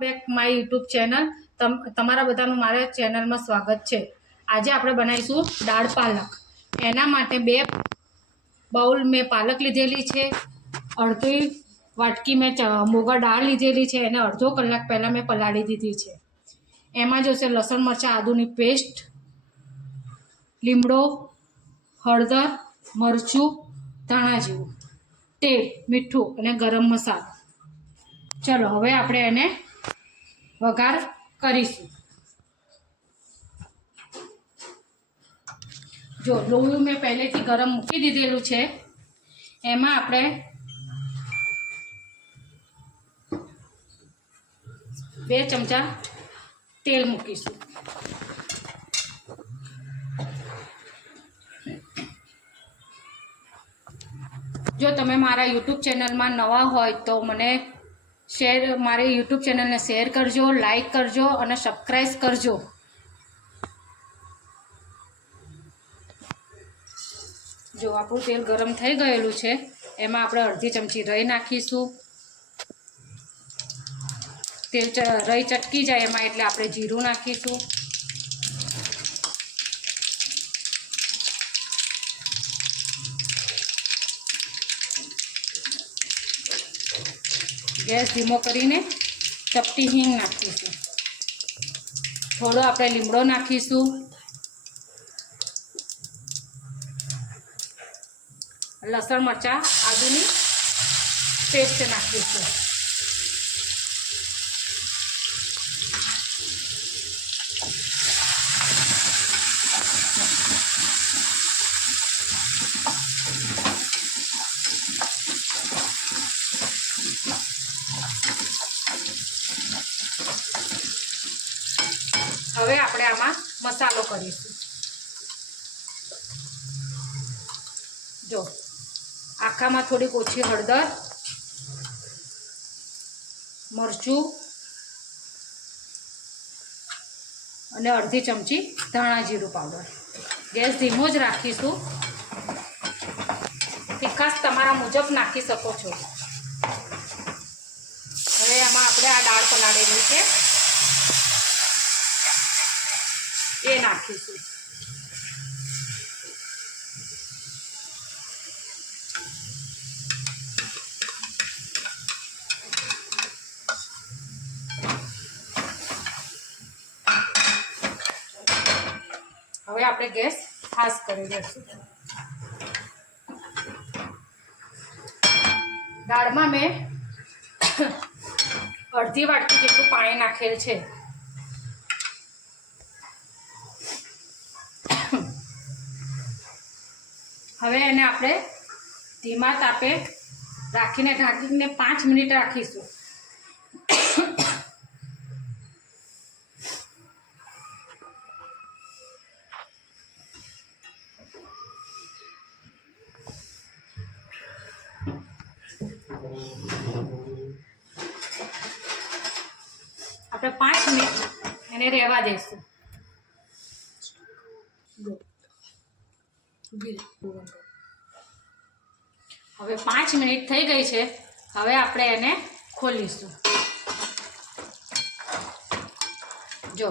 Back my YouTube channel તમારા બધાનું મારા ચેનલમાં સ્વાગત છે। આજે આપણે બનાવીશું દાળ પાલક। એના માટે 2 બાઉલ મેં પાલક લીધેલી છે, અડધી વાટકી મેં મોગર દાળ લીધેલી છે, એને અડધો કલાક પહેલાં મેં પલાળી દીધી છે। એમાં જોશે લસણ મરચાં આદુની પેસ્ટ, લીમડો, હળદર, મરચું, ધાણા જીરું, તેલ, મીઠું અને ગરમ મસાલો। ચલો હવે આપણે એને વઘાર કરીશું। જો લોયું મેં પહેલેથી ગરમ મૂકી દીધેલું છે, એમાં આપણે 2 ચમચા તેલ મૂકીશું। જો તમે મારા યુટ્યુબ ચેનલમાં નવા હોય તો મને મારી યુટ્યુબ ચેનલને શેર કરજો, લાઈક કરજો અને સબસ્ક્રાઈબ કરજો। જો આપણું તેલ ગરમ થઈ ગયેલું છે, એમાં આપણે અડધી ચમચી રાઈ નાખીશું। રાઈ ચટકી જાય એમાં એટલે આપણે જીરું નાખીશું। ગેસ ધીમો કરીને ચપટી હિંગ નાખીશું। થોડો આપણે લીમડો નાખીશું, લસણ મરચાં આદુની પેસ્ટ નાખીશું। હવે આપણે આમાં મસાલો કરીશું। જો આખામાં થોડીક ઓછી હળદર, મરચું અને અડધી ચમચી ધાણા જીરું પાવડર। ગેસ ધીમો જ રાખીશું, તીખાશ તમારા મુજબ નાખી શકો છો। હવે એમાં આપણે આ દાળ પલાળેલી છે એ નાખીશું। હવે આપણે ગેસ ફાસ્ટ કરી દઈશું। દાળમાં મેં અડધી વાટકી જેટલું પાણી નાખેલ છે। હવે એને આપણે ધીમા તાપે રાખીને ઢાંકીને 5 મિનિટ રાખીશું। આપણે 5 મિનિટ એને રહેવા દઈશું। હવે 5 મિનિટ થઈ ગઈ છે, હવે આપણે એને ખોલીશું। જો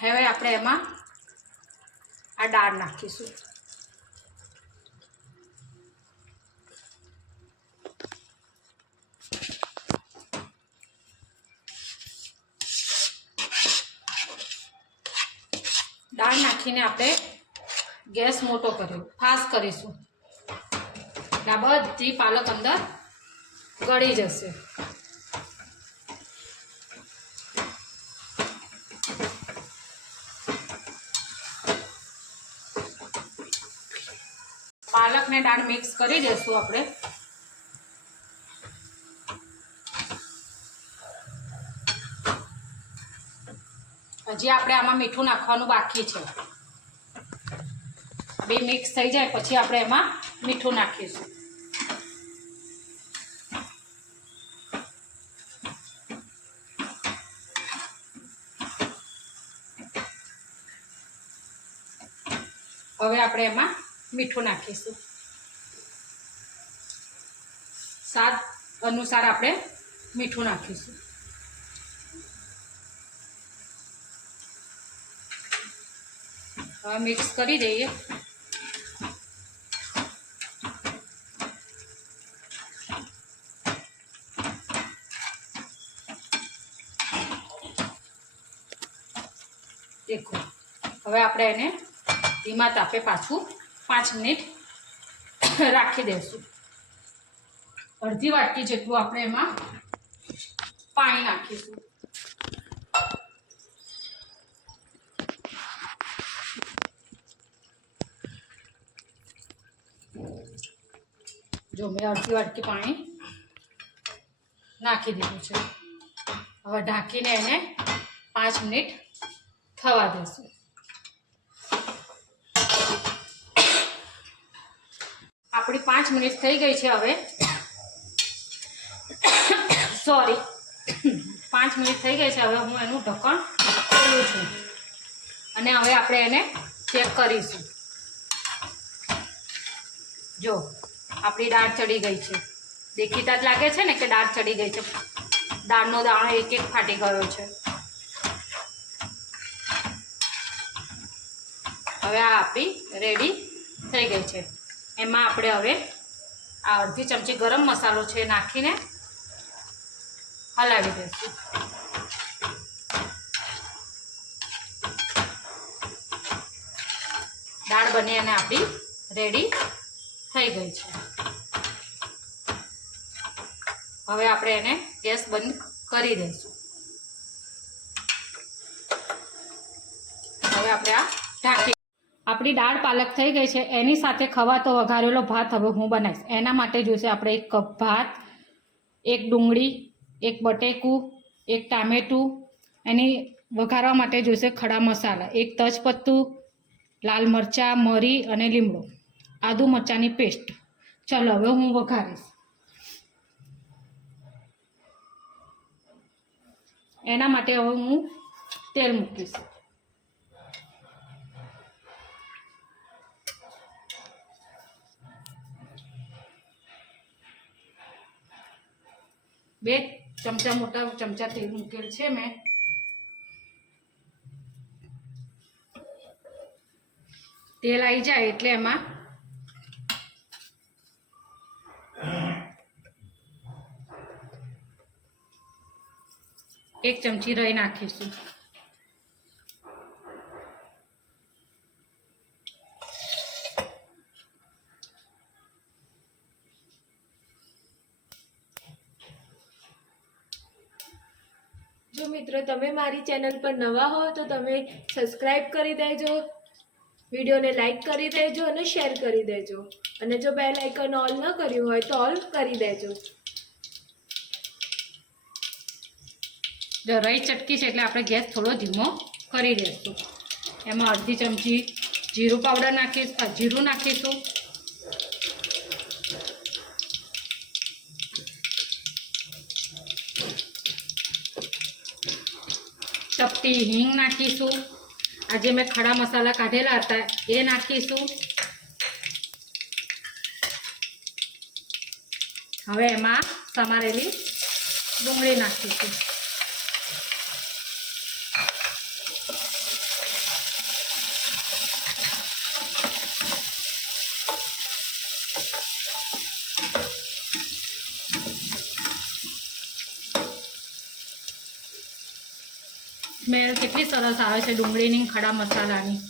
હવે આપણે એમાં આ દાળ નાખીશું। દાળ નાખીને આપણે ગેસ મોટો કર્યો, ફાસ્ટ કરીશું। આ બધી પાલક અંદર ગળી જશે। પાલક ને દાળ મિક્સ કરી દઈશું આપણે। હજી આપણે આમાં મીઠું નાખવાનું બાકી છે। બે મિક્સ થઈ જાય પછી આપણે એમાં મીઠું નાખીશું। હવે આપણે એમાં મીઠું નાખીશું. સ્વાદ અનુસાર આપણે મીઠું નાખીશું. હવે મિક્સ કરી દઈએ. દેખો હવે આપણે એને ધીમા તાપે પાછું 5 મિનિટ રાખી દઈશું. અડધી વાટકી જેટલું આપણે એમાં પાણી નાખીશું. જો મેં અડધી વાટકી પાણી નાખી દીધું છે. હવે ઢાંકીને એને 5 મિનિટ થવા દઈશું. આપણી 5 મિનિટ થઈ ગઈ છે. હવે સોરી 5 મિનિટ થઈ ગઈ છે. હવે હું એનું ઢક્કણ ખોલું છું અને હવે આપણે એને ચેક કરીશું. જો આપણી દાળ ચડી ગઈ છે. દેખીતા જ લાગે છે ને કે દાળ ચડી ગઈ છે. દાળનો દાણો એક એક ફાટી ગયો છે. હવે આ આપણી રેડી થઈ ગઈ છે. એમાં આપણે હવે આ અડધી ચમચી ગરમ મસાલો છે નાખીને હલાવી દઈશું. દાળ બની અને આપણી રેડી થઈ ગઈ છે. હવે આપણે એને ગેસ બંધ કરી દઈશું. હવે આપણે આ ઢાંકી. આપણી દાળ પાલક થઈ ગઈ છે. એની સાથે ખવાતો વઘારેલો ભાત હવે હું બનાવીશ. એના માટે જોઈશે આપણે 1 કપ ભાત, 1 ડુંગળી, 1 બટેકું, 1 ટામેટું. એની વઘારવા માટે જોઈશે ખડા મસાલા, 1 તજપત્તું, લાલ મરચાં, મરી અને લીમડો, આદુ મરચાંની પેસ્ટ. ચલો હવે હું વઘારીશ. એના માટે હવે હું તેલ મૂકીશ. બે ચમચા મોટા ચમચા તેલ મૂકેલ છે મેં. તેલ આવી જાય એટલે એમાં એક ચમચી રાઈ નાખીશું. જો મિત્રો તમે મારી ચેનલ પર નવા હો તો તમે સબસ્ક્રાઇબ કરી દેજો, વિડીયોને લાઈક કરી દેજો અને શેર કરી દેજો. અને જો બેલ આઇકન ઓલ ન કર્યું હોય તો ઓલ કરી દેજો. જો રાઈ ચટકી છે એટલે આપણે ગેસ થોડો ધીમો કરી દઈશું. એમાં અડધી ચમચી જીરું પાવડર નાખીશું, જીરું નાખીશું. ચપટી હિંગ નાખીશું. આજે મેં ખડા મસાલા કાઢેલા હતા એ નાખીશું. હવે એમાં સમારેલી ડુંગળી નાખીશું. સ્મેલ કેટલી સરસ આવે છે ડુંગળીની, ખડા મસાલાની.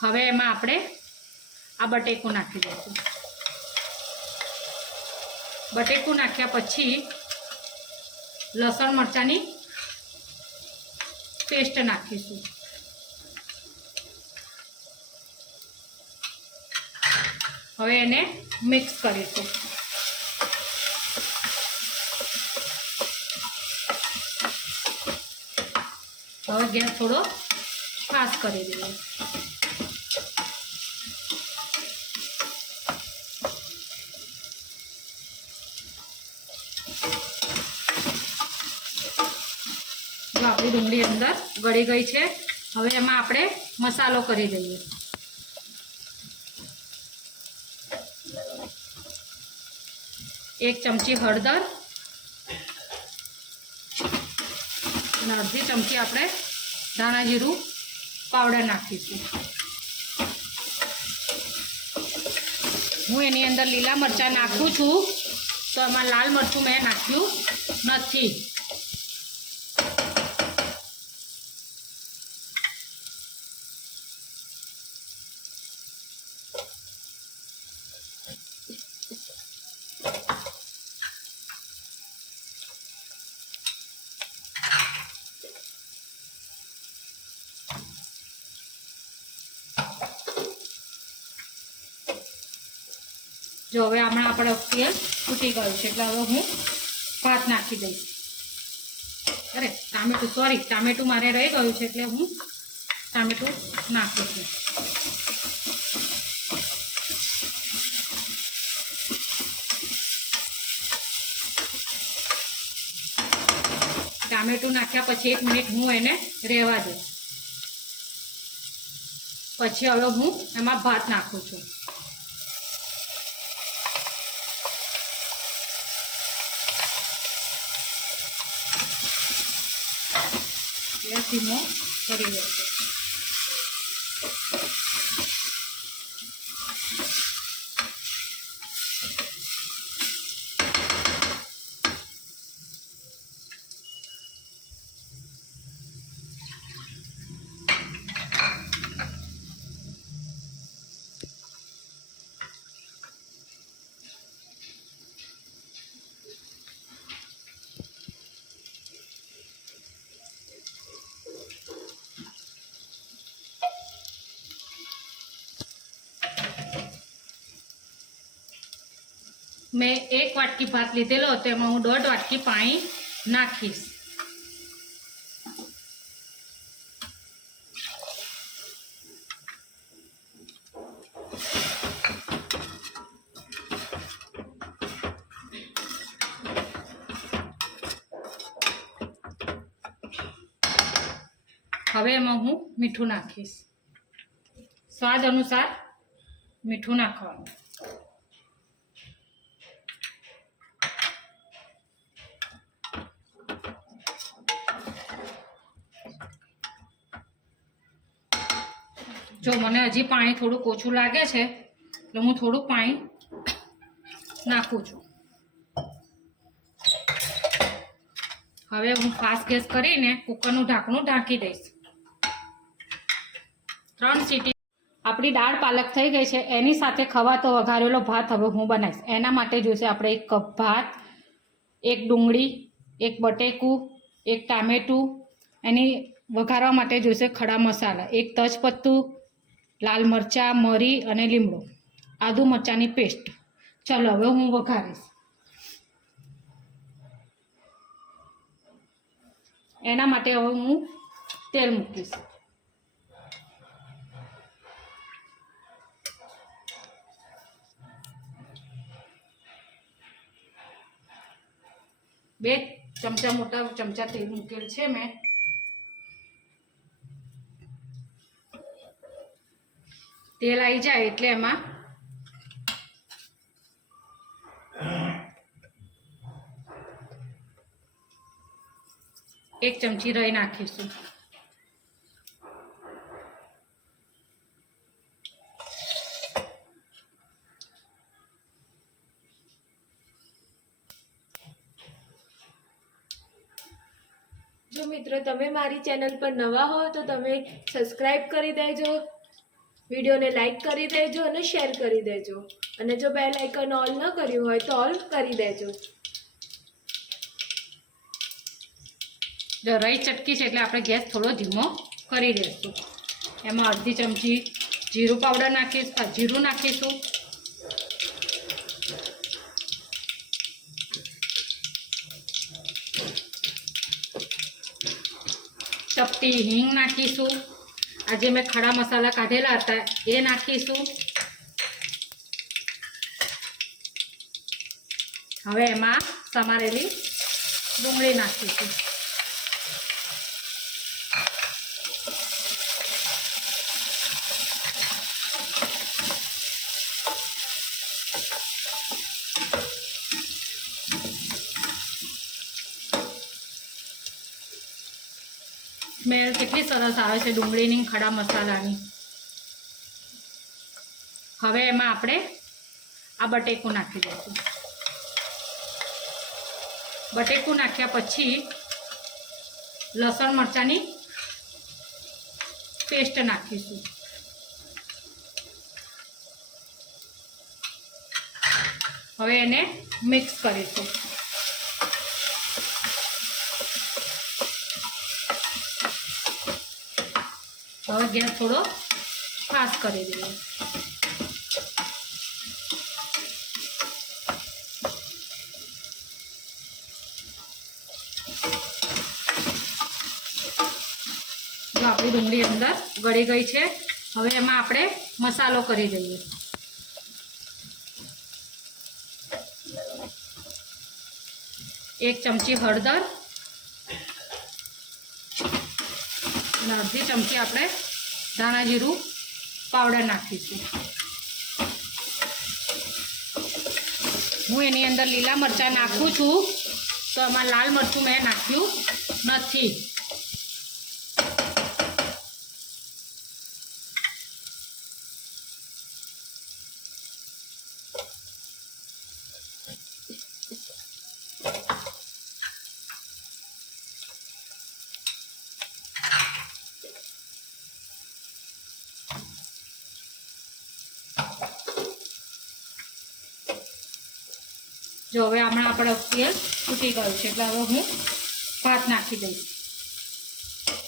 હવે એમાં આપણે આ બટેકું નાખી દઈશું. બટેકું નાખ્યા પછી લસણ મરચાંની પેસ્ટ નાખીશું. હવે એને મિક્સ કરીશું. હવે ગેસ થોડો ફાસ્ટ કરી દઈએ. જો આપણી ડુંગળી અંદર ગળી ગઈ છે. હવે એમાં આપણે મસાલો કરી દઈએ. એક ચમચી હળદર અને અડધી ચમચી આપણે ધાણા જીરું પાવડર નાખીશું. હું એની અંદર લીલા મરચાં નાખું છું, તો એમાં લાલ મરચું મેં નાખ્યું નથી. જો હવે હમણાં આપણે તેલ ફૂટી ગયું છે એટલે હવે હું ભાત નાખી દઈશ. અરે ટામેટું મારે રહી ગયું છે એટલે હું ટામેટું નાખું છું. ટામેટું નાખ્યા પછી 1 મિનિટ હું એને રહેવા દઉં. પછી હવે હું એમાં ભાત નાખું છું. ગેસ ધીમો કરી દેજો. મેં 1 વાટકી ભાત લીધેલો હતો, એમાં હું 1.5 વાટકી પાણી નાખીશ. હવે એમાં હું મીઠું નાખીશ. સ્વાદ અનુસાર મીઠું નાખવાનું. જો મને હજી પાણી થોડુંક ઓછું લાગે છે એટલે હું થોડુંક પાણી નાખું છું. હવે હું ફાસ્ટ ગેસ કરીને કુકરનું ઢાંકણું ઢાંકી દઈશ. 3 સીટી. આપણી દાળ પાલક થઈ ગઈ છે. એની સાથે ખવાતો વઘારેલો ભાત હવે હું બનાવીશ. એના માટે જોઈશે આપણે 1 કપ ભાત, 1 ડુંગળી, 1 બટેકું, 1 ટામેટું. એની વઘારવા માટે જોઈશે ખડા મસાલા, 1 તજપત્તું, લાલ મરચાં, મરી અને લીમડો, આદુ મરચાંની પેસ્ટ. ચાલો હવે હું વઘારીશ. એના માટે હવે હું તેલ મૂકીશ. બે ચમચા મોટા ચમચા તેલ મૂકેલ છે મેં. તેલ આવી જાય એટલે એમાં એક ચમચી રાઈ નાખીશું. જો મિત્રો તમે મારી ચેનલ પર નવા હો તો તમે સબસ્ક્રાઇબ કરી દેજો, વિડીયોને લાઈક કરી દેજો અને શેર કરી દેજો. અને જો બેલ આઇકન ઓલ ન કર્યું હોય તો ઓલ કરી દેજો. જો રાઈ ચટકી છે એટલે આપણે ગેસ થોડો ધીમો કરી દઈશું. એમાં અડધી ચમચી જીરું પાવડર જીરું નાખીશું. ચપટી હિંગ નાખીશું. આજે મેં ખડા મસાલા કાઢેલા હતા એ નાખીશું. હવે એમાં સમારેલી ડુંગળી નાખીશું. સ્મેલ કેટલી સરસ આવે છે ડુંગળીની, ખડા મસાલાની. હવે એમાં આપણે આ બટેકું નાખી દઈશું. બટેકું નાખ્યા પછી લસણ મરચાંની પેસ્ટ નાખીશું. હવે એને મિક્સ કરીશું. હવે ગેસ થોડો ફાસ્ટ કરી દઈએ. જો આપણી ડુંગળી અંદર ગળી ગઈ છે. હવે એમાં આપણે મસાલો કરી દઈએ. એક ચમચી હળદર અને અડધી ચમચી આપણે ધાણા જીરું પાવડર નાખીશું. હું એની અંદર લીલા મરચાં નાખું છું, તો આમાં લાલ મરચું મેં નાખ્યું નથી. જો હવે હમણાં આપણે તેલ તૂટી ગયું છે એટલે હવે હું ભાત નાખી દઈશ.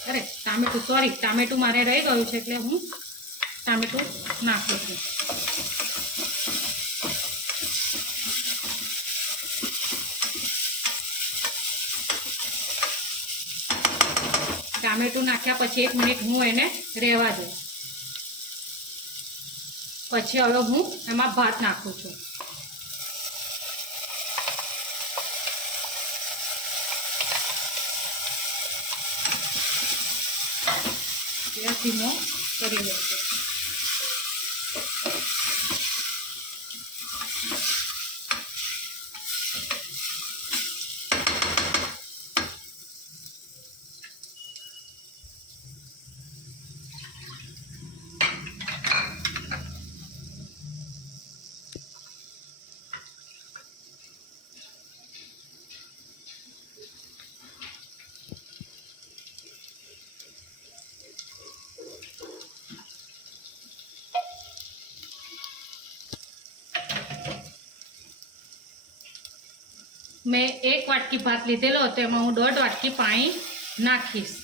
અરે ટામેટું મારે રહી ગયું છે એટલે હું ટામેટું નાખું છું. ટામેટું નાખ્યા પછી 1 મિનિટ હું એને રહેવા દઈશ. પછી હવે હું એમાં ભાત નાખું છું. ધીમો કરી દઈશું. મેં 1 વાટકી ભાત લીધેલો હતો, એમાં હું 1.5 વાટકી પાણી નાખીશ.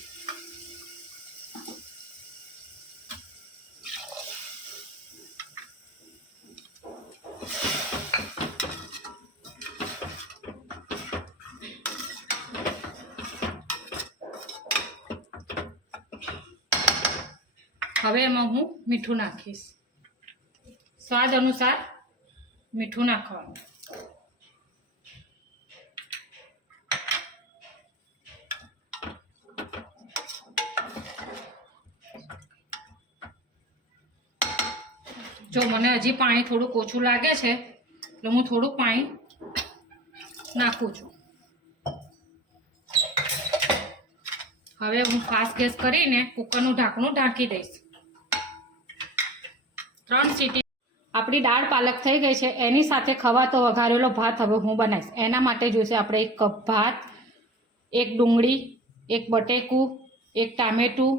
હવે એમાં હું મીઠું નાખીશ. સ્વાદ અનુસાર મીઠું નાખવાનું. જો મને હજી પાણી થોડુંક ઓછું લાગે છે એટલે હું થોડુંક પાણી નાખું છું. હવે હું ફાસ્ટ ગેસ કરીને કુકરનું ઢાંકણું ઢાંકી દઈશ. 3 સીટી. આપણી દાળ પાલક થઈ ગઈ છે. એની સાથે ખવાતો વઘારેલો ભાત હવે હું બનાવીશ. એના માટે જોઈશે આપણે 1 કપ ભાત, 1 ડુંગળી, 1 બટેકું, 1 ટામેટું.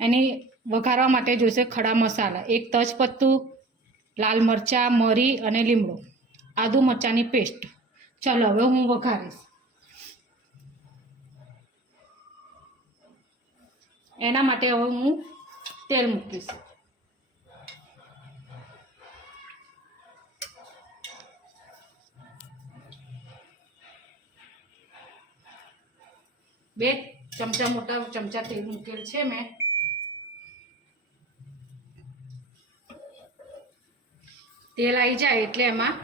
એની વઘારવા માટે જોઈશે ખડા મસાલા, 1 તજપત્તું, લાલ મરચાં, મરી અને લીમડો, આદુ મરચાંની પેસ્ટ. ચાલો હવે હું વઘારીશ. એના માટે હવે હું તેલ મૂકીશ. બે ચમચા મોટા ચમચા તેલ મૂકેલ છે મેં. તેલ આવી જાય એટલે એમાં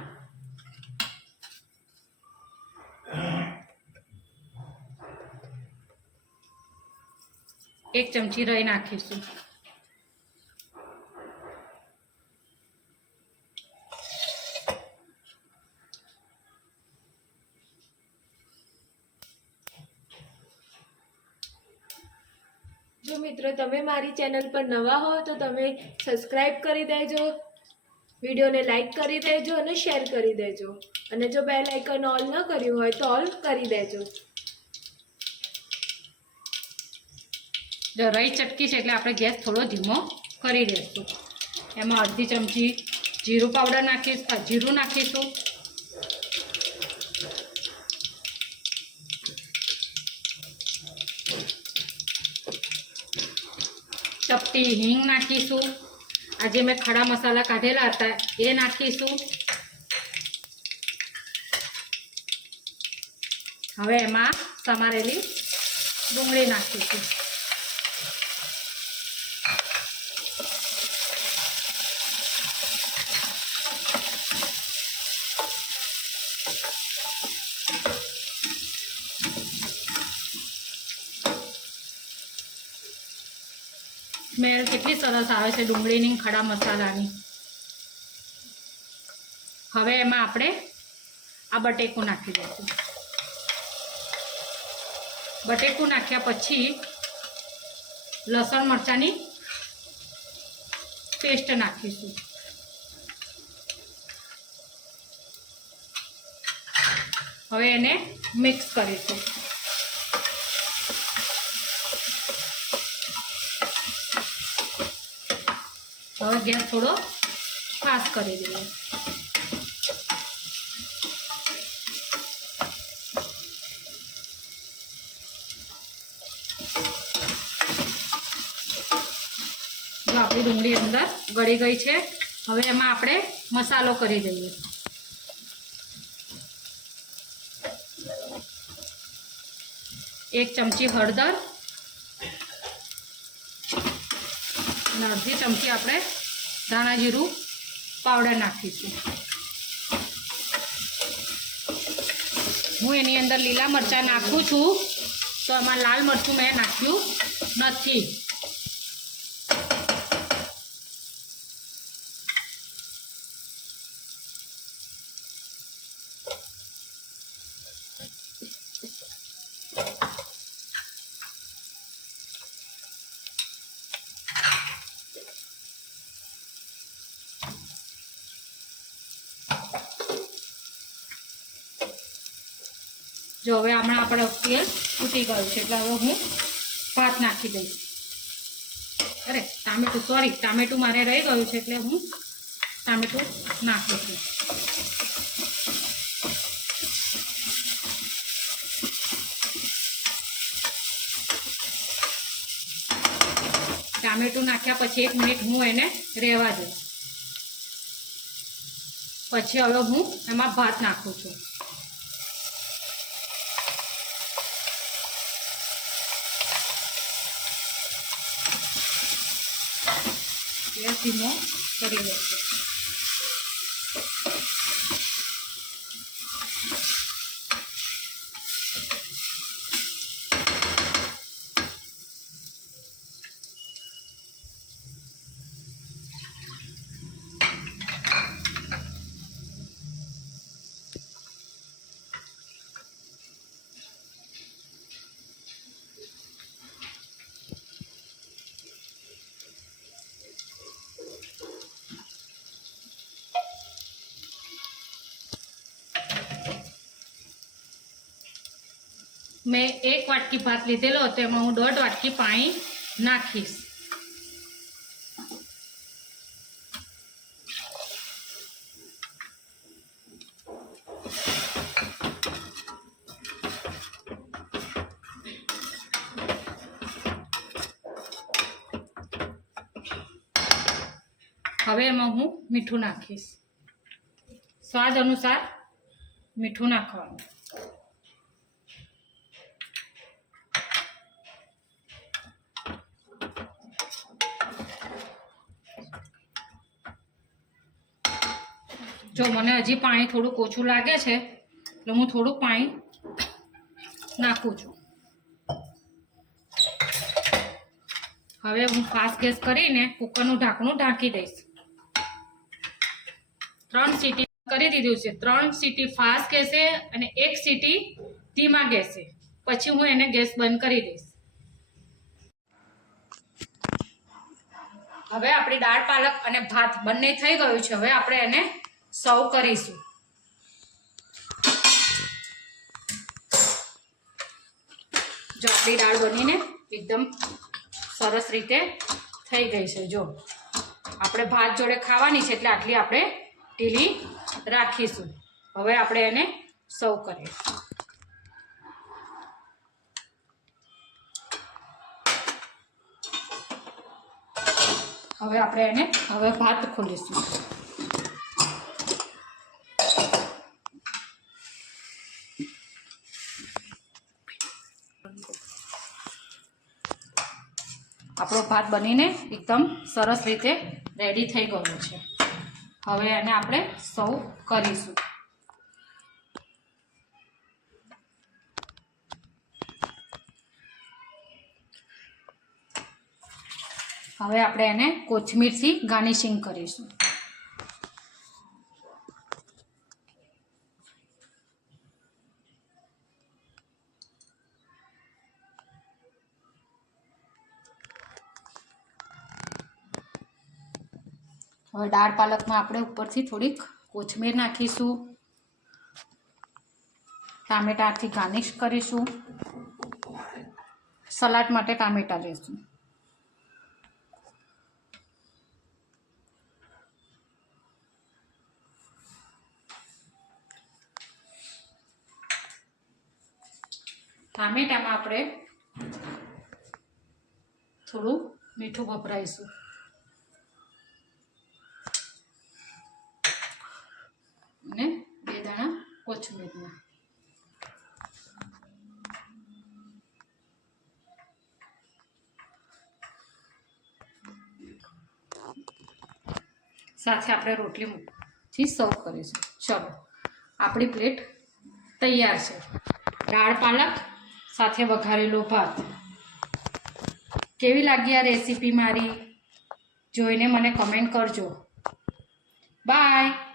એક ચમચી રાઈ નાખીશું. જો મિત્રો તમે મારી ચેનલ પર નવા હો તો તમે સબસ્ક્રાઇબ કરી દેજો, વિડીયોને લાઈક કરી દેજો અને શેર કરી દેજો, અને જો બેલ આઇકન ઓલ ન કર્યું હોય તો ઓલ કરી દેજો. જો રહી ચટકી છે એટલે આપણે ગેસ થોડો ધીમો કરી દઈશું. એમાં અડધી ચમચી જીરું પાવડર જીરું નાખીશું. ચપટી હિંગ નાખીશું. આજે મેં ખડા મસાલા કાઢેલા હતા એ નાખીશું. હવે એમાં સમારેલી ડુંગળી નાખીશું. સ્મેલ કેટલી સરસ આવે છે ડુંગળીની ખડા મસાલાની. હવે એમાં આપણે આ બટેકું નાખી દઈશું. બટેકું નાખ્યા પછી લસણ મરચાંની પેસ્ટ નાખીશું. હવે એને મિક્સ કરીશું. હવે ગેસ થોડો ફાસ્ટ કરી દઈએ. જો આપણી ડુંગળી અંદર ગળી ગઈ છે. હવે એમાં આપણે મસાલો કરી દઈએ. એક ચમચી હળદર અને અડધી ચમચી આપણે ધાણા જીરું પાવડર નાખીશું. હું એની અંદર લીલા મરચાં નાખું છું તો એમાં લાલ મરચું મેં નાખ્યું નથી. જો હવે હમણાં આપણે તેલ ફૂટી ગયું છે એટલે હવે હું ભાત નાખી દઈશ. અરે ટામેટું મારે રહી ગયું છે એટલે હું ટામેટું નાખું છું. ટામેટું નાખ્યા પછી 1 મિનિટ હું એને રહેવા દઈશ. પછી હવે હું એમાં ભાત નાખું છું. ગેસ ધીમો કરી દઈશું. મેં 1 વાટકી ભાત લીધેલો હતો એમાં હું 1.5 વાટકી પાણી નાખીશ. હવે એમાં હું મીઠું નાખીશ. સ્વાદ અનુસાર મીઠું નાખવાનું. જો મને હજી પાણી થોડુંક ઓછું લાગે છે એટલે હું થોડુંક પાણી નાખું છું. હવે હું ફાસ્ટ ગેસ કરીને કુકરનું ઢાંકણું ઢાંકી દઈશ. 3 સીટી કરી દીધું છે. 3 સીટી ફાસ્ટ ગેસે અને 1 સીટી ધીમા ગેસે. પછી હું એને ગેસ બંધ કરી દઈશ. હવે આપણી દાળ પાલક અને ભાત બંને થઈ ગયું છે. હવે આપણે એને સર્વ કરીશું. જો આપણી દાળ બનીને એકદમ સરસ રીતે થઈ ગઈ છે. જો આપણે ભાત જોડે ખાવાની છે એટલે આટલી આપણે ઢીલી રાખીશું. હવે આપણે એને સર્વ કરીએ. હવે આપણે એને ભાત ખોલીશું. આપણો ભાત બનીને એકદમ સરસ રીતે રેડી થઈ ગયો છે. હવે એને આપણે સર્વ કરીશું. હવે આપણે એને કોથમીરથી ગાર્નિશિંગ કરીશું. હવે દાળ પાલકમાં આપણે ઉપરથી થોડીક કોથમીર નાખીશું. ટામેટાથી ગાર્નિશ કરીશું. સલાડ માટે ટામેટા લઈશું. ટામેટામાં આપણે થોડું મીઠું વપરાઈશું. અને 2 દાણા કોથમીરના. સાથે આપણે રોટલીથી સર્વ કરીશું. ચલો, આપણી પ્લેટ તૈયાર છે. દાળ પાલક સાથે વઘારેલો ભાત. કેવી લાગી આ રેસીપી મારી? જોઈને મને કમેન્ટ કરજો. બાય.